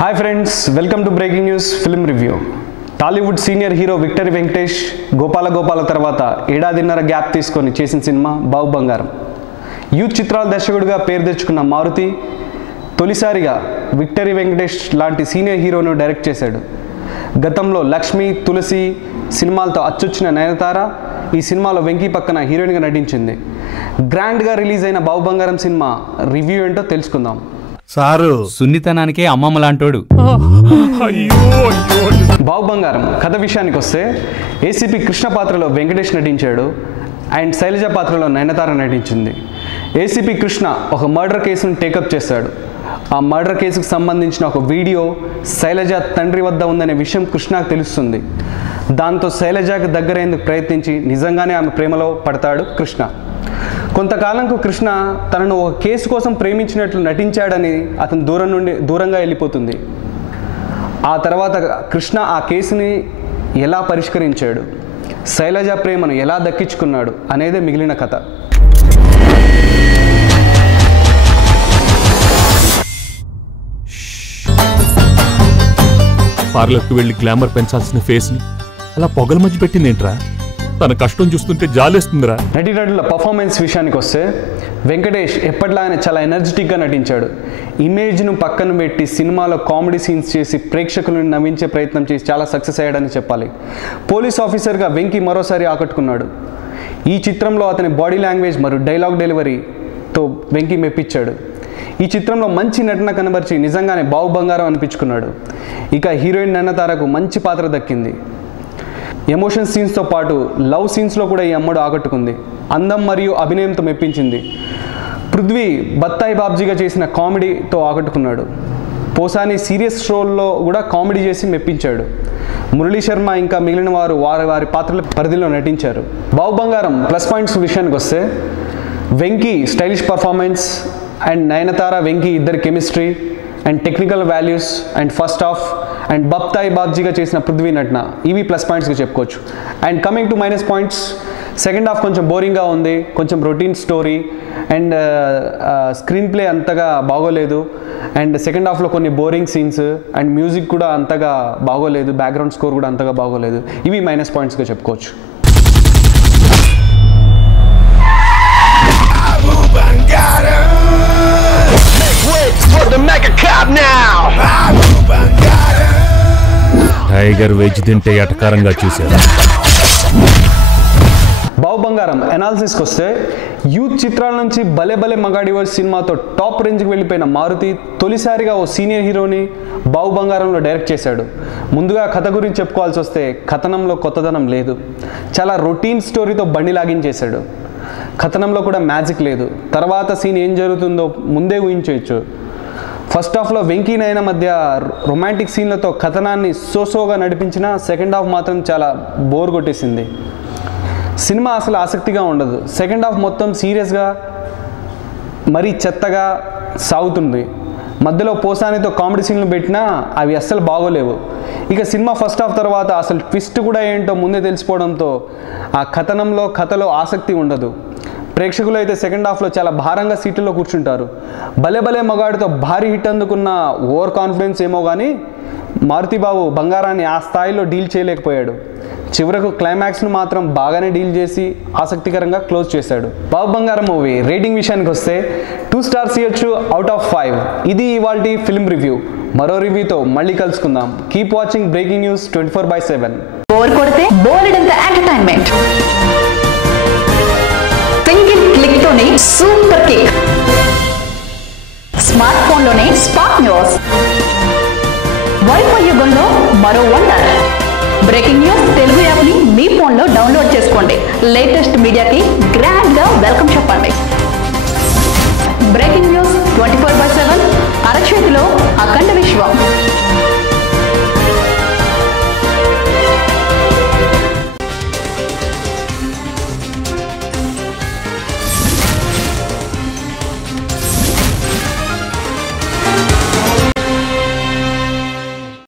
Hi friends, welcome to breaking news film review. Tollywood senior hero victory Venkatesh Gopala తర్వాత ఏడాదిన్నర gap తీసుకొని చేసిన సినిమా బావు బంగారం. యూత్ చిత్రాల దర్శకుడిగా పేరు తెచ్చుకున్న మారుతి తొలిసారిగా విక్టరీ వెంకటేష్ లాంటి సీనియర్ హీరోను డైరెక్ట్ చేశాడు. గతంలో లక్ష్మి, తులసి సినిమాలతో అచ్చొచ్చిన నయనతార ఈ సినిమాలో వెంకీ పక్కన హీరోయిన్గా నటించింది. గ్రాండ్గా రిలీజ్ అయిన బావు బంగారం సినిమా రివ్యూ ఏంటో తెలుసుకుందాం. సారు సున్నితనానికే అమ్మమ్మ లాంటోడు. బావు బంగారం కథ విషయానికి వస్తే ఏసీపీ కృష్ణ పాత్రలో వెంకటేష్ నటించాడు అండ్ శైలజ పాత్రలో నయనతార నటించింది. ఏసీపీ కృష్ణ ఒక మర్డర్ కేసును టేకప్ చేశాడు. ఆ మర్డర్ కేసుకు సంబంధించిన ఒక వీడియో శైలజ తండ్రి వద్ద ఉందనే విషయం కృష్ణకు తెలుస్తుంది. దాంతో శైలజకు దగ్గరేందుకు ప్రయత్నించి నిజంగానే ఆమె ప్రేమలో పడతాడు కృష్ణ. కొంతకాలంకు కృష్ణ తనను ఒక కేసు కోసం ప్రేమించినట్లు నటించాడని అతను దూరంగా వెళ్ళిపోతుంది. ఆ తర్వాత కృష్ణ ఆ కేసుని ఎలా పరిష్కరించాడు, శైలజ ప్రేమను ఎలా దక్కించుకున్నాడు అనేదే మిగిలిన కథ. పార్లర్కి వెళ్ళి గ్లామర్ పెంచాల్సిన ఫేస్ని అలా పొగల మధ్య పెట్టిందేంట్రా? తన కష్టం చూస్తుంటే జాలేస్తుందిరా. నటీనటుల పర్ఫార్మెన్స్ విషయానికి వస్తే వెంకటేష్ ఎప్పటిలాగానే చాలా ఎనర్జెటిక్గా నటించాడు. ఇమేజ్ను పక్కన పెట్టి సినిమాలో కామెడీ సీన్స్ చేసి ప్రేక్షకులను నవ్వించే ప్రయత్నం చేసి చాలా సక్సెస్ అయ్యాడని చెప్పాలి. పోలీస్ ఆఫీసర్గా వెంకీ మరోసారి ఆకట్టుకున్నాడు. ఈ చిత్రంలో అతని బాడీ లాంగ్వేజ్ మరియు డైలాగ్ డెలివరీతో వెంకీ మెప్పించాడు. ఈ చిత్రంలో మంచి నటన కనబరిచి నిజంగానే బావు బంగారం అనిపించుకున్నాడు. ఇక హీరోయిన్ నయనతారకు మంచి పాత్ర దక్కింది. ఎమోషన్ సీన్స్తో పాటు లవ్ సీన్స్లో కూడా ఈ అమ్మడు ఆకట్టుకుంది. అందం మరియు అభినయంతో మెప్పించింది. పృథ్వీ బత్తాయి బాబ్జీగా చేసిన కామెడీతో ఆకట్టుకున్నాడు. పోసాని సీరియస్ రోల్లో కూడా కామెడీ చేసి మెప్పించాడు. మురళీ శర్మ ఇంకా మిగిలిన వారు వారి పాత్రల పరిధిలో నటించారు. బావు బంగారం ప్లస్ పాయింట్స్ విషయానికి వస్తే Venky stylish performance and Nayanthara Venky ఇద్దరి chemistry and technical values and first half and బత్తాయి బాబ్జీగా చేసిన పృథ్వీ నటన ఇవి ప్లస్ పాయింట్స్గా చెప్పుకోవచ్చు. And coming to minus points, second half కొంచెం బోరింగ్గా ఉంది, కొంచెం routine story and screenplay అంతగా బాగోలేదు. అండ్ సెకండ్ హాఫ్లో కొన్ని బోరింగ్ సీన్స్ అండ్ మ్యూజిక్ కూడా అంతగా బాగోలేదు, బ్యాక్గ్రౌండ్ స్కోర్ కూడా అంతగా బాగోలేదు. ఇవి మైనస్ పాయింట్స్గా చెప్పుకోవచ్చు. టైగర్ వెజ్ తింటే ఎటకారంగా చూశారు. బావు బంగారం అనాలిసిస్కి వస్తే యూత్ చిత్రాల నుంచి భలే మగాడివర్ సినిమాతో టాప్ రేంజ్కి వెళ్ళిపోయిన మారుతి తొలిసారిగా ఓ సీనియర్ హీరోని బావు బంగారంలో డైరెక్ట్ చేశాడు. ముందుగా కథ గురించి చెప్పుకోవాల్సి వస్తే కథనంలో కొత్తదనం లేదు. చాలా రొటీన్ స్టోరీతో బండి లాగించేశాడు. కథనంలో కూడా మ్యాజిక్ లేదు. తర్వాత సీన్ ఏం జరుగుతుందో ముందే ఊహించవచ్చు. ఫస్ట్ హాఫ్లో వెంకీ నయన మధ్య రొమాంటిక్ సీన్లతో కథనాన్ని సోగా నడిపించిన సెకండ్ హాఫ్ మాత్రం చాలా బోర్ కొట్టేసింది. సినిమా అసలు ఆసక్తిగా ఉండదు. సెకండ్ హాఫ్ మొత్తం సీరియస్గా మరీ చెత్తగా సాగుతుంది. మధ్యలో పోసానితో కామెడీ సీన్లు పెట్టినా అవి అస్సలు బాగోలేవు. ఇక సినిమా ఫస్ట్ హాఫ్ తర్వాత అసలు ట్విస్ట్ కూడా ఏంటో ముందే తెలిసిపోవడంతో ఆ కథలో ఆసక్తి ఉండదు. ప్రేక్షకులు అయితే సెకండ్ హాఫ్లో చాలా భారంగా సీట్లలో కూర్చుంటారు. భలే మగాడితో భారీ హిట్ అందుకున్న ఓవర్ కాన్ఫిడెన్స్ ఏమో కానీ మారుతిబాబు బంగారాన్ని ఆ స్థాయిలో డీల్ చేయలేకపోయాడు. చివరకు క్లైమాక్స్ను మాత్రం బాగానే డీల్ చేసి ఆసక్తికరంగా క్లోజ్ చేశాడు. బావు బంగారం మూవీ రేటింగ్ విషయానికి వస్తే 2 స్టార్స్ ఇవ్వచ్చు అవుట్ ఆఫ్ 5. ఇది ఇవాల్టి ఫిల్మ్ రివ్యూ. మరో రివ్యూతో మళ్ళీ కలుసుకుందాం. Keep watching breaking news 24/7. Bore కొడితే బోలెడంత ఎంటర్టైన్మెంట్, సింగిల్ క్లిక్ తోనే సూపర్ కిక్, స్మార్ట్ ఫోన్ లోనే స్పాట్ న్యూస్, వైఫై యుగంలో మరో wonder. Breaking news Telugu app ని మీ ఫోన్ లో డౌన్లోడ్ చేసుకోండి. లేటెస్ట్ మీడియాకి గ్రాండ్ గా వెల్కమ్ చెప్పండి. బ్రేకింగ్ న్యూస్ 24/7 అరచేతిలో అఖండ విశ్వం.